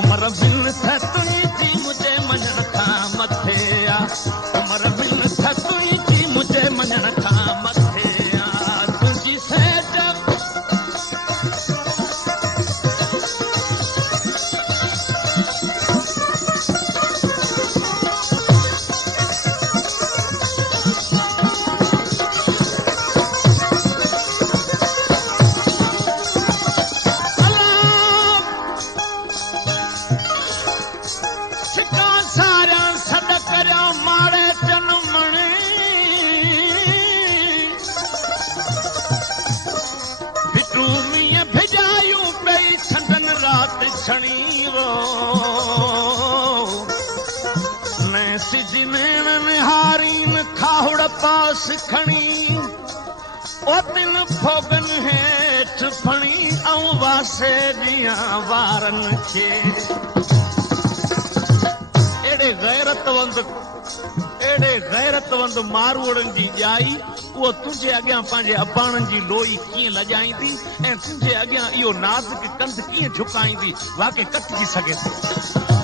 उमर बिन थतुई जी मुझे मञण खां मथे आ उमर बिन थतुई जी मुझे मञण खां मथे आ तुंहिंजी सेज पास खणी ओ तिन फोगन हेठ फणी ऐं वासे दियां वारन खे एड़े गैरतवंद मारूड़न जी ॼाई उहो तुंहिंजे अॻियां पंहिंजे अबाणनि जी लोई कीअं लॼाईंदी ऐं तुंहिंजे अॻियां इहो नाज़ुक कंध कीअं झुकाईंदी वाक़ई कटिजी सघे थो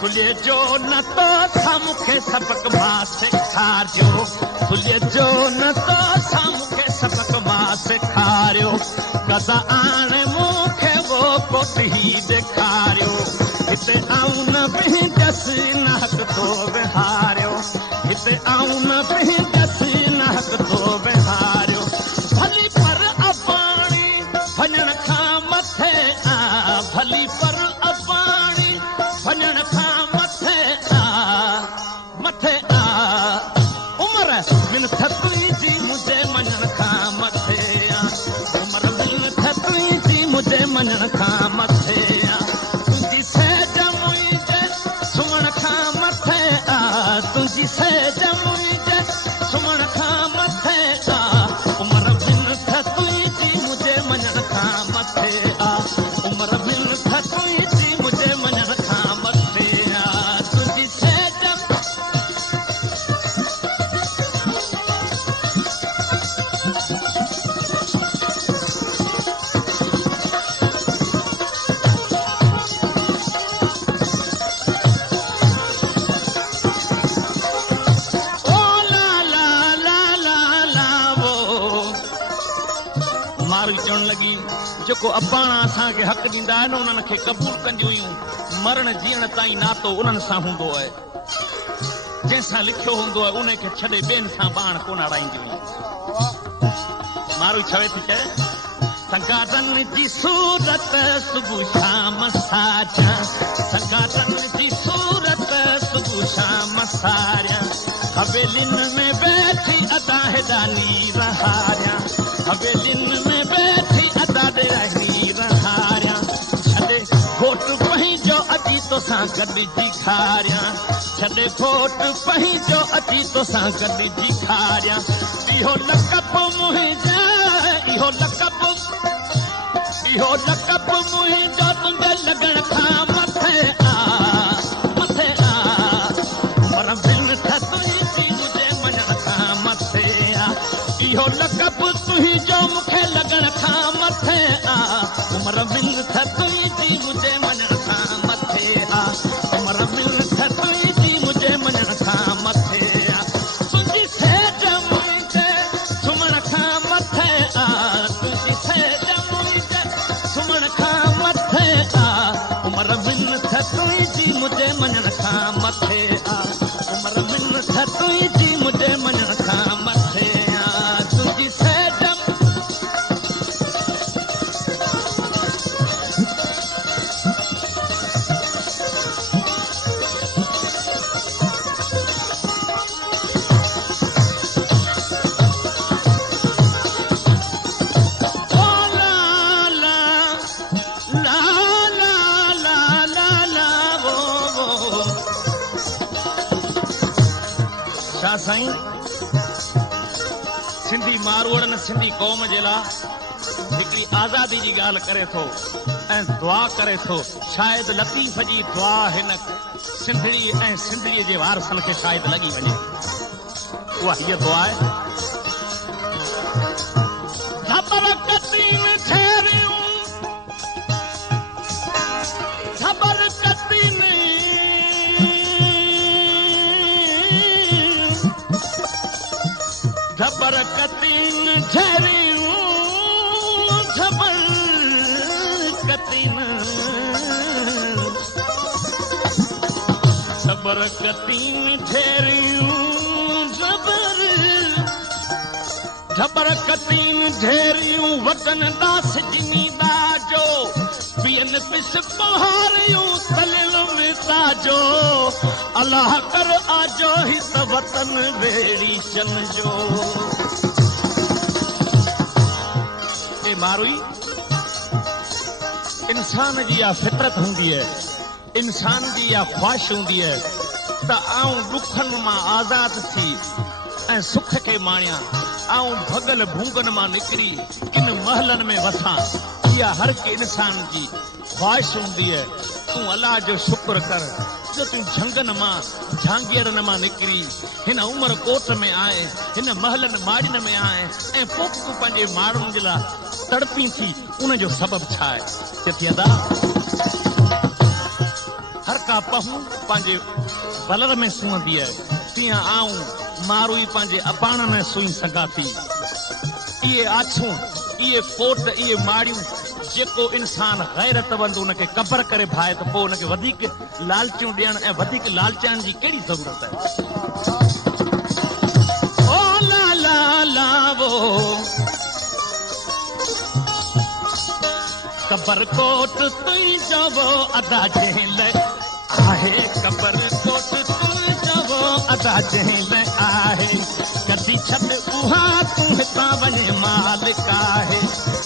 तुझे जो न तो था मूंखे सबक मां सेखारियो तुझे जो न तो था मूंखे सबक मां सेखारियो कदा आणे मूंखे वो कोठी ॾेखारियो हिते आऊं न बीहंदसि नाहक तो विहारियो हिते आऊं न बीहंदसि नाहक तो विहारियो भली पर अबाणी वञण खां मथे आ भली पर अबाणी वञण खां मथे आ उमर बिन थतुई जी मुझे मञण खां मथे आ उमर बिन थतुई जी मुझे मञण खां मथे आ तुंहिंजी सेज मुंहिंजे सुम्हण खां मथे आ तुंहिंजी सेज मुंहिंजे सुम्हण खां मथे आ उमर बिन थतुई जी मुझे मञण खां मथे आ उमर बिन थतुई जी मुझे मञण खां मथे आ तुंहिंजी सेज जेको अबाणा असांखे हक़ ॾींदा आहिनि उन्हनि खे क़बूल कंदियूं हुयूं मरण जीअण ताईं नातो उन्हनि सां हूंदो आहे जंहिंसां लिखियो हूंदो आहे उन खे छॾे ॿियनि सां बाण कोन अड़ाईंदियूं आहिनि मारू छवे थी चए संगातन जी सूरत सुबुह शाम सारियां संगातन जी सूरत सुबुह शाम सारियां हवेलियुनि में बैठी अदा हेॾानी रहारियां हवेलियुनि में बैठी अदा ॾेरानी रहारियां छॾे घोट पंहिंजो अची तोसां गॾिजी खारियां छॾे घोट पंहिंजो अची तोसां गॾिजी खारियां इहो लक़ब मुंहिंजा इहो लक़ब मुंहिंजो तुंहिंजे लॻण खां मथे आ उमर बिन थतुई जी मुझे मञण खां मथे आ इहो लक़ब तुंहिंजो मूंखे लॻण खां मथे आ उमर बिन थतुई जी मुझे मञण खां मथे आ उमर बिन थतुई जी मुझे मञण खां मथे आ तुंहिंजी सेज मुंहिंजे सुम्हण खां मथे आ तुंहिंजी सेज मुंहिंजे सुम्हण खां मथे आ उमर बिन थतुई जी मुझे मञण खां मथे आ उमर बिन थतुई जी मुझे मञण खां मथे आ तुंहिंजी सेज साईं सिंधी मारवड़न सिंधी कौम जे लाइ हिकिड़ी आज़ादी जी ॻाल्हि करे थो ऐं दुआ करे थो शायदि लतीफ़ जी दुआ हिन सिंधड़ी ऐं सिंधड़ीअ जे वारसनि खे शायदि लॻी वञे उहा हीअ दुआ आहे झबर कतीन झरियूं झबर कतीन झबर कतीन झरियूं झबर कतीन झरियूं वतन दास जिमीदा जो पियन पिस पहाड़ियूं तलिल में ताजो अल्लाह कर आजो ही त वतन वेड़ी चन जो ए मारुई इंसान जी या फितरत हुंदी है इंसान जी या ख्वाहिश हुंदी है त आऊं दुखन मां आजाद थी ऐं सुख के माणिया आऊं भगल भूंगन मां निकरी किन महलन में वसां इहा हर के इंसान जी ख्वाहिश हुंदी है तू अल्लाह जो शुक्र कर जो तू झंगन मां झांगीरन मां निकरी हिन उमर कोट में आए हिन महलन माड़िन में आए ऐं पोइ तू पंहिंजे माण्हुनि जे लाइ तड़पी थी उन जो सबब छा आहे चए अदा हर का पहू पंहिंजे बलर में सुम्हंदी आहे तीअं आऊं मारुई पंहिंजे अबाण में सुई सघां थी इहे आछूं इहे कोट इहे माड़ियूं जेको इंसान गैरतमंद उनखे कबर करे भाए त पोइ उनखे वधीक लालचियूं ॾियण ऐं वधीक लालचाइण जी कहिड़ी ज़रूरत आहे ओ ला ला ला वो कबर कोट तुई जवो अदा झेल आहे कबर कोट तुई जवो अदा झेल आहे कदी छत उहा तू हितां वञे मालिक आहे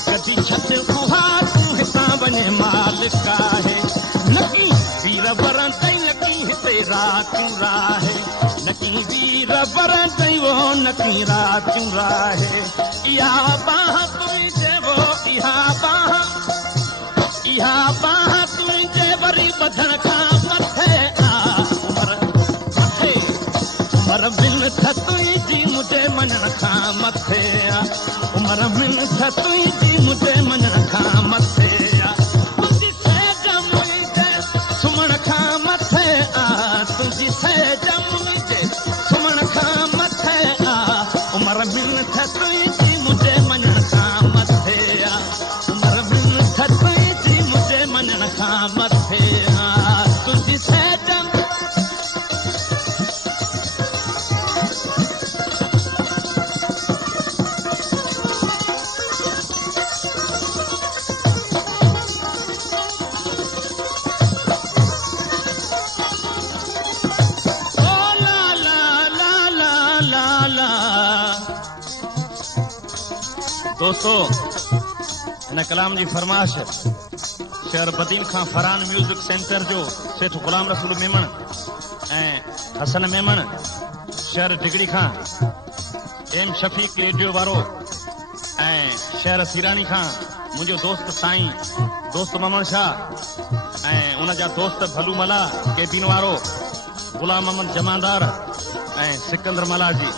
कदी छत उहा तू हितां वञे मालिक आहे नकी वीर वरंदई नकी हिते रातियूं राहे नकी वीर वरंदई वो नकी रातियूं राहे इहा बाह तुंहिंजे वो इहा बाह तुंहिंजे वरी ॿधण खां मथे उमर मिनथ तुंहिंजी मुझे मञण खां मथे उमर मिनथ तुंहिंजी मुझे मञण खां मथे तुंहिंजी सहज मुंहिंजे सुम्हण खां मथे तुंहिंजी सहज मुंहिंजे सुम्हण खां मथे उमर मिनथ तुंहिंजी मुझे मञण खां मथे उमर मिनथ तुंहिंजी मुझे मञण खां मथे तुंहिंजी सहज दोस्तों इन कलाम जी फरमाइश शेर बदीन खां फरहान म्यूजिक सेंटर जो सेठ गुलाम रसूल मेमण ऐं हसन मेमण शहर डिगड़ी खां एम शफीक रेडियो वारो ऐं शहर सिरानी खां मुंहिंजो दोस्त साईं दोस्त ममन शाह ऐं उन जा दोस्त भलू मला केबिन वारो गुलाम मोहम्मद जमादार ऐं सिकंदर मला जी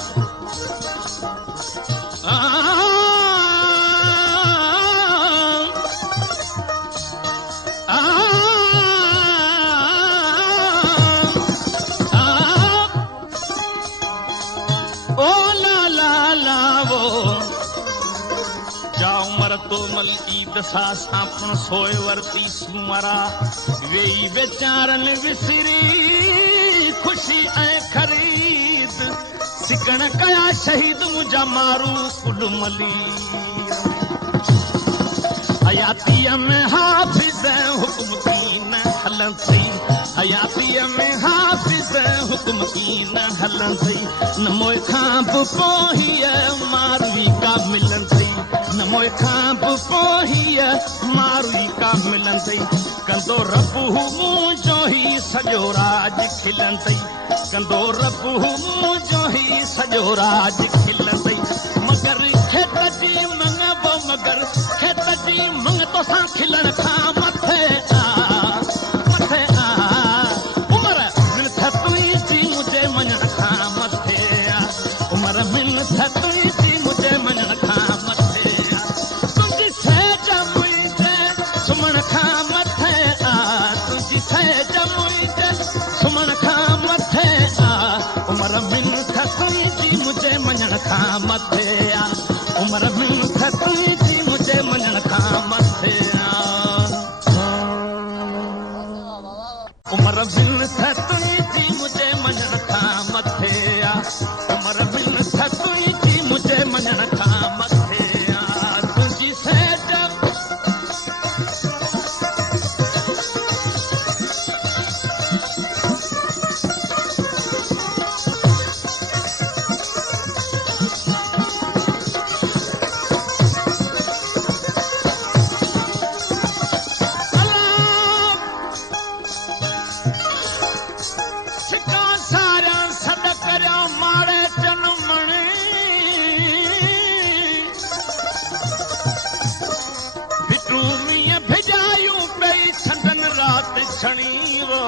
तो मल ईद सा सापन सोए वर्ती सुमरा वेई बेचारन विसरी खुशी ऐं खरीद सिकण कया शहीद मुझा मारू कुलमली हयातीअ में हाफिज़ हुक्म की न हलन सही हयातीअ में हाफिज़ हुक्म की न हलन सही न मोए खां बि पोइ हीअ मारवी का मिलन सही न मोए खां बि पोइ हीअ मारवी का मिलन सही कंदो रब मुंहिंजो ई सॼो राज खिलन सही कंदो रब मुंहिंजो ई सॼो राज खिलन सही मगर खेत जी मंग मगर खेत जी मंग तोसां खिलण खां मथे मथे उमर मिनथ तुंहिंजी मुझे मञण खां मथे उमर मिनथ तुंहिंजी मुझे मञण खां मथे तुंहिंजी सहज मुंहिंजे सुम्हण खां मथे तुंहिंजी सहज मुंहिंजे सुम्हण खां मथे उमर मिनथ तुंहिंजी मुझे मञण खां मथे रात छणी रो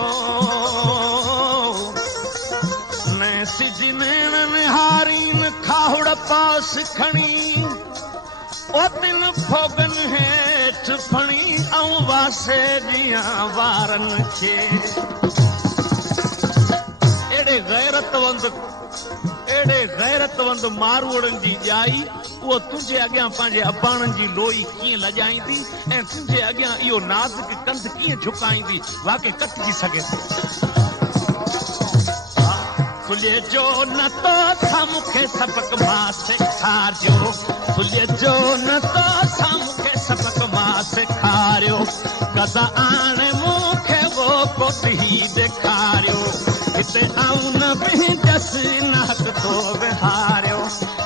ने सिजी नेण हारीन खाहुड़ पास खणी ओ दिल फोगन हेठ फणी ऐं वासे दिया वारन खे एड़े गैरतवंद मारूड़न जी ॼाई वो तुझे अॻियां पंहिंजे अबाणनि जी लोई कीअं लॼाईंदी ऐं तुझे अॻियां इहो नाज़ुक कंध कीअं झुकाईंदी वाक़ई कटिजी सघे थी तुझे जो न तो था मूंखे सबक मां सेखारियो तुझे जो न तो था मूंखे सबक मां सेखारियो कदा आणे मूंखे वो कोठी ॾेखारियो हिते आऊं न बीहंदसि नाहक तो विहारियो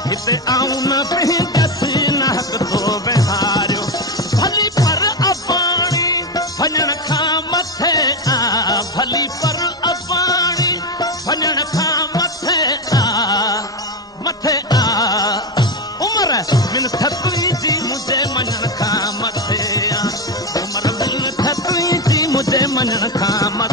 हिते आऊं न बीहंदसि नाहक तो विहारियो भली पर अबाणी वञण खां मथे आ भली पर अबाणी वञण खां मथे आ उमर मिन थतुई जी मुंहिंजे मञण खां मथे आ उमर मिन थतुई जी मुंहिंजे मञण खां मथे